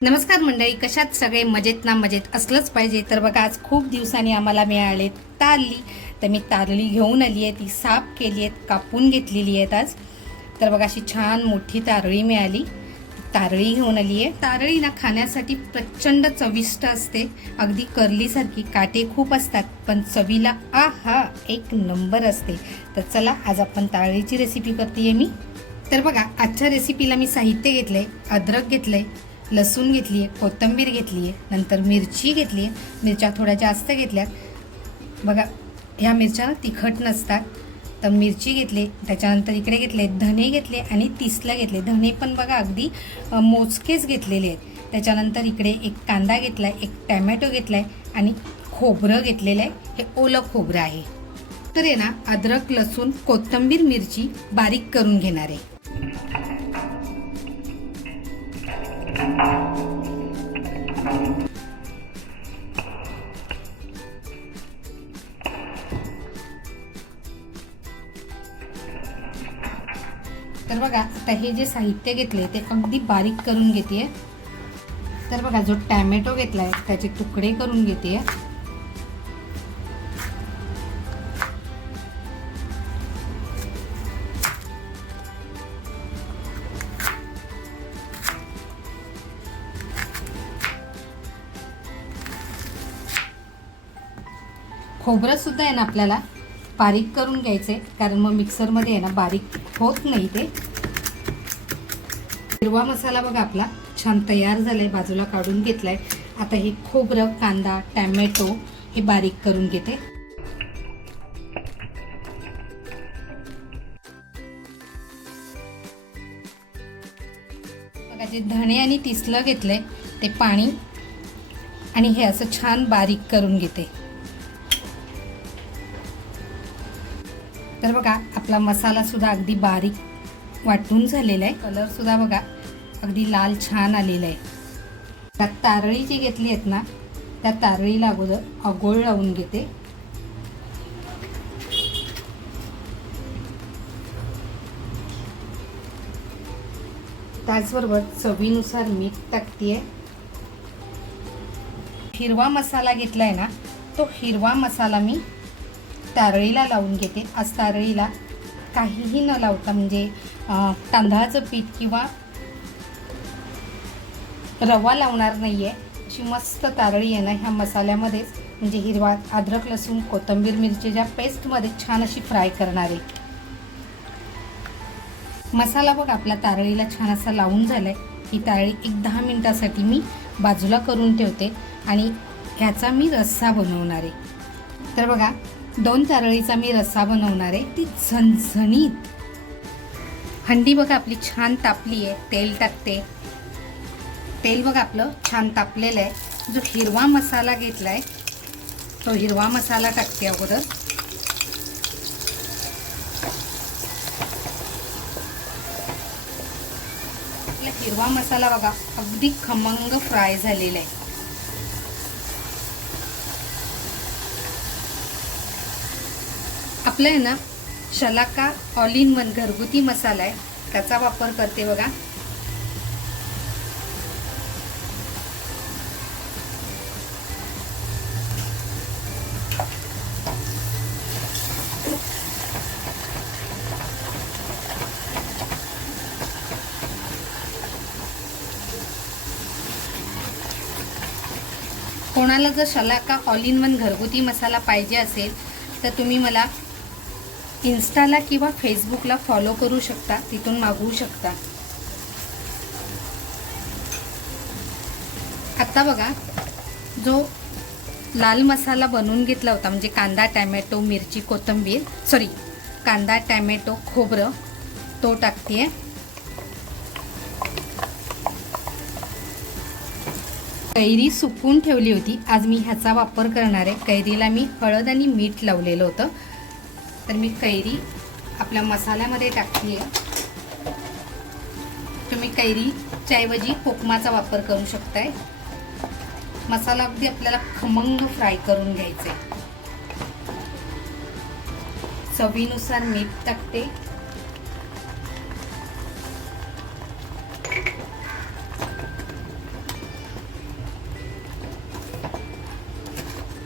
नमस्कार मंडळी कशात सगळे मजेत ना मजेत? असलंच पाहिजे. तर बघा आज खूप दिवसांनी आम्हाला मिळाले तारली. तर मी तारली घेऊन आली आहे ती साफ केली आहेत कापून घेतलेली आहेत आज. तर बघा अशी छान मोठी तारळी मिळाली. तारळी घेऊन आली आहे. तारळी ना खाण्यासाठी प्रचंड चविष्ट असते. अगदी करलीसारखी काटे खूप असतात पण चवीला आ हा एक नंबर असते. तर चला आज आपण तारळीची रेसिपी करते आहे मी. तर बघा आजच्या रेसिपीला मी साहित्य घेतलं आहे अद्रक घेतलं आहे लसूण घेतली आहे कोथिंबीर घेतली आहे नंतर मिरची घेतली आहे मिरच्या थोड्या जास्त घेतल्यात. बघा ह्या मिरच्या तिखट नसतात. तर मिरची घेतली त्याच्यानंतर इकडे घेतले धने घेतले आणि तिसला घेतले. धने पण बघा अगदी मोजकेच घेतलेले आहेत. त्याच्यानंतर इकडे एक कांदा घेतला आहे एक टॅमॅटो घेतला आहे आणि खोबरं घेतलेलं आहे हे ओलं खोबरं आहे. तर आहे ना अद्रक लसूण कोथिंबीर मिरची बारीक करून घेणार. आहे तर बघा आता हे जे साहित्य घेतले ते अगदी बारीक करून घेते तर बघा जो टॅमॅटो घेतलाय त्याचे तुकडे करून घेते खोबरंसुद्धा आहे ना आपल्याला बारीक करून घ्यायचे कारण मग मिक्सरमध्ये आहे ना बारीक होत नाही ते. हिरवा मसाला बघा आपला छान तयार झालाय बाजूला काढून घेतलाय. आता हे खोबरं कांदा टॅमॅटो हे बारीक करून घेते. बघा जे धणे आणि तिसलं घेतलंय ते पाणी आणि हे असं छान बारीक करून घेते. तर बघा आपला मसालासुद्धा अगदी बारीक वाटून झालेला आहे. कलरसुद्धा बघा अगदी लाल छान आलेला आहे. त्यात तारळी जी घेतली आहेत ना त्या तारळीला अगोदर अगोळ लावून घेते. त्याचबरोबर चवीनुसार मीठ टाकते हिरवा मसाला घेतलाय ना तो हिरवा मसाला मी तारळीला लावून घेते. आज तारळीला काहीही न लावता म्हणजे तांदळाचं पीठ किंवा रवा लावणार नाही आहे अशी मस्त तारळी आहे ना ह्या मसाल्यामध्येच. म्हणजे हिरवा अद्रक लसूण कोथिंबीर मिरचीच्या पेस्टमध्ये छान अशी फ्राय करणार आहे. मसाला बघ आपला तारळीला छान असा लावून झाला आहे ही तारळी एक दहा मिनटासाठी मी बाजूला करून ठेवते आणि ह्याचा मी रस्सा बनवणार आहे. तर बघा दोन चारळीचा मी रस्सा बनवणार आहे. ती झणझणीत. हंडी बघा आपली छान तापली आहे. तेल टाकते. तेल बघा आपलं छान तापलेलं आहे. जो हिरवा मसाला घेतला आहे तो हिरवा मसाला टाकते अगोदर. आपला हिरवा मसाला बघा अगदी खमंग फ्राय झालेला आहे. आपलं आहे ना शलाका ऑल इन वन घरगुती मसाला आहे. त्याचा वापर करते बघा. कोणाला जर शलाका ऑल इन वन घरगुती मसाला पाहिजे असेल तर तुम्ही मला इन्स्टाला किंवा फेसबुकला फॉलो करू शकता तिथून मागवू शकता. आता बघा जो लाल मसाला बनवून घेतला होता म्हणजे कांदा टॅमॅटो मिरची कोथिंबीर सॉरी कांदा टॅमॅटो खोबरं तो टाकते कैरी सुकवून ठेवली होती. आज मी ह्याचा वापर करणार आहे. कैरीला मी हळद आणि मीठ लावलेलं होतं. तर मी कैरी आपल्या मसाल्यामध्ये टाकली आहे तुम्ही कैरीच्या ऐवजी कोकमाचा वापर करू शकताय. मसाला अगदी आपल्याला खमंग फ्राय करून घ्यायचा आहे चवीनुसार मीठ टाकते.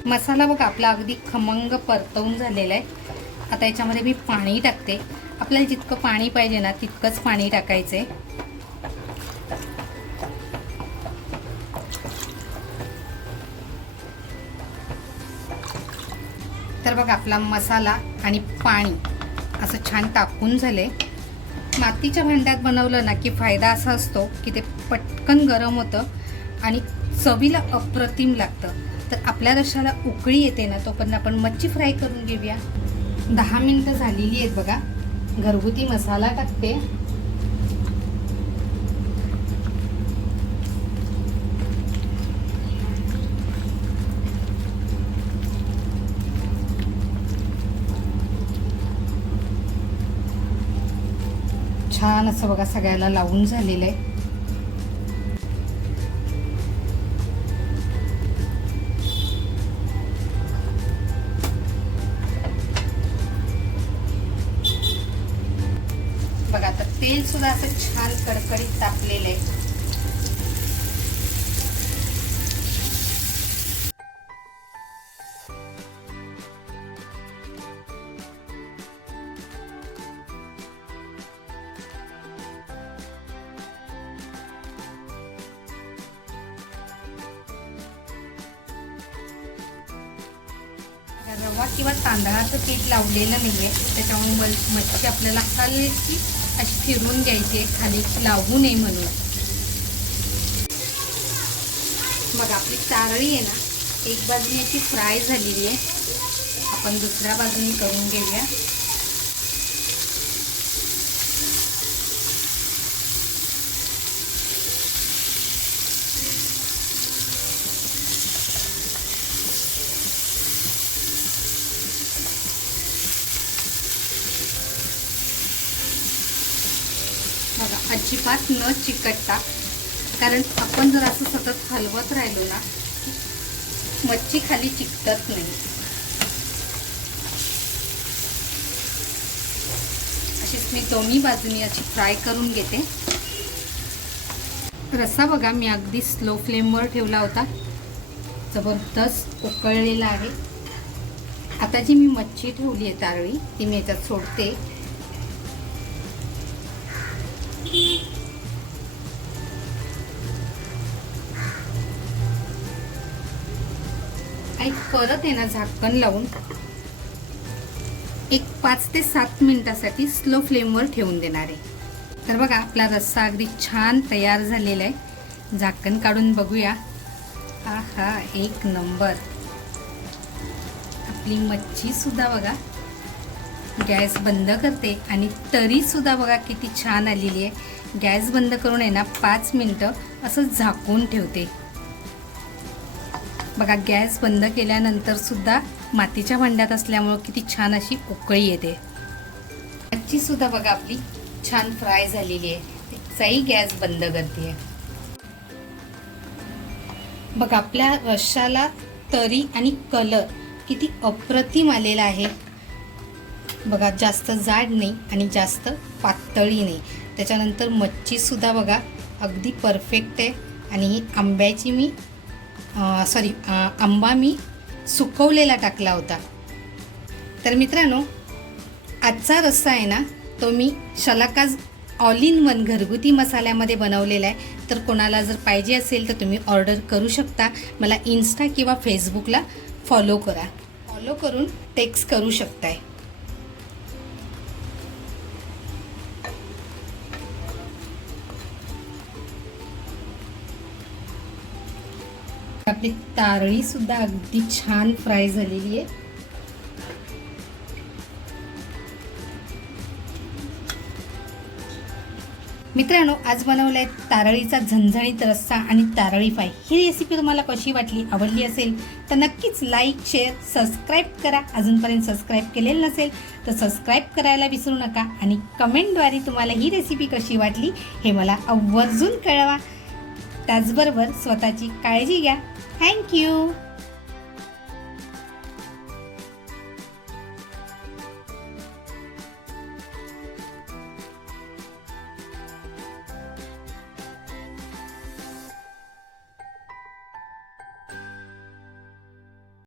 मसाला बघा आपला अगदी खमंग परतवून झालेला आहे आता याच्यामध्ये मी पाणी टाकते. आपल्याला जितकं पाणी पाहिजे ना तितकंच पाणी टाकायचं आहे तर बघा आपला मसाला आणि पाणी असं छान टाकून झाले मातीच्या भांड्यात बनवलं ना की फायदा असा असतो की ते पटकन गरम होतं आणि चवीला अप्रतिम लागतं. तर आपल्या रशाला उकळी येते ना तोपर्यंत आपण मच्छी फ्राय करून घेऊया. दहा मिनटं झालेली आहेत बघा. घरगुती मसाला टाकते. छान असं बघा सगळ्याला लावून झालेलं आहे. तेल सुद्धा असं छान कडकडीत तापलेलं आहे. रवा किंवा तांदळाचं पीठ लावलेलं नाही आहे त्याच्यामुळे मच्छी आपल्याला हलकी अशी फिरून घ्यायची आहे खाली लावू नये म्हणून. मग आपली चारळी आहे ना एक बाजूने अशी फ्राय झालेली आहे. आपण दुसऱ्या बाजूने करून घेऊया. बघा अजिबात न चिकटता कारण आपण जर असं सतत हलवत राहिलो ना मच्छी खाली चिकटत नाही. अशीच मी दोन्ही बाजूनी अशी फ्राय करून घेते. रस्सा बघा मी अगदी स्लो फ्लेमवर ठेवला होता. जबरदस्त उकळलेला आहे. आता जी मी मच्छी ठेवली आहे तारळी ती मी याच्यात सोडते. परत आहे ना झाकण लावून एक पाच ते सात मिनिटासाठी स्लो फ्लेमवर ठेवून देणार आहे. तर बघा आपला रस्सा अगदी छान तयार झालेला आहे. झाकण काढून बघूया. हा हा एक नंबर. आपली मच्छीसुद्धा बघा गॅस बंद करते. आणि तरीसुद्धा बघा किती छान आलेली आहे. गॅस बंद करून आहे ना पाच मिनटं असं झाकून ठेवते. बघा गॅस बंद केल्यानंतरसुद्धा मातीच्या भांड्यात असल्यामुळं किती छान अशी उकळी येते. मच्छी सुद्धा बघा आपली छान फ्राय झालेली आहे. त्याचाही गॅस बंद करते. बघा आपल्या रश्शाला तरी आणि कलर किती अप्रतिम आलेला आहे. बघा जास्त जाड नाही आणि जास्त पातळी नाही. त्याच्यानंतर मच्छीसुद्धा बघा अगदी परफेक्ट आहे. आणि ही आंब्याची मी सॉरी आंबा मी सुकवलेला टाकला होता. तर मित्रांनो आजचा रस्सा आहे ना तो मी शलाकाज ऑल इन वन घरगुती मसाल्यामध्ये बनवलेला आहे. तर कोणाला जर पाहिजे असेल तर तुम्ही ऑर्डर करू शकता. मला इन्स्टा किंवा फेसबुकला फॉलो करा. फॉलो करून टेक्स्ट करू शकताय. आपली तारळी सुद्धा अगदी छान फ्राय झालेली आहे. मित्रांनो आज बनवलं आहे तारळीचा झणझणीत रस्सा आणि तारळी फ्राय. ही रेसिपी तुम्हाला कशी वाटली आवडली असेल तर नक्कीच लाईक शेअर सबस्क्राईब करा. अजूनपर्यंत सबस्क्राईब केलेलं नसेल तर सबस्क्राईब करायला विसरू नका. आणि कमेंटद्वारे तुम्हाला ही रेसिपी कशी वाटली हे मला आवर्जून कळवा. त्याचबरोबर स्वतःची काळजी घ्या. थँक्यू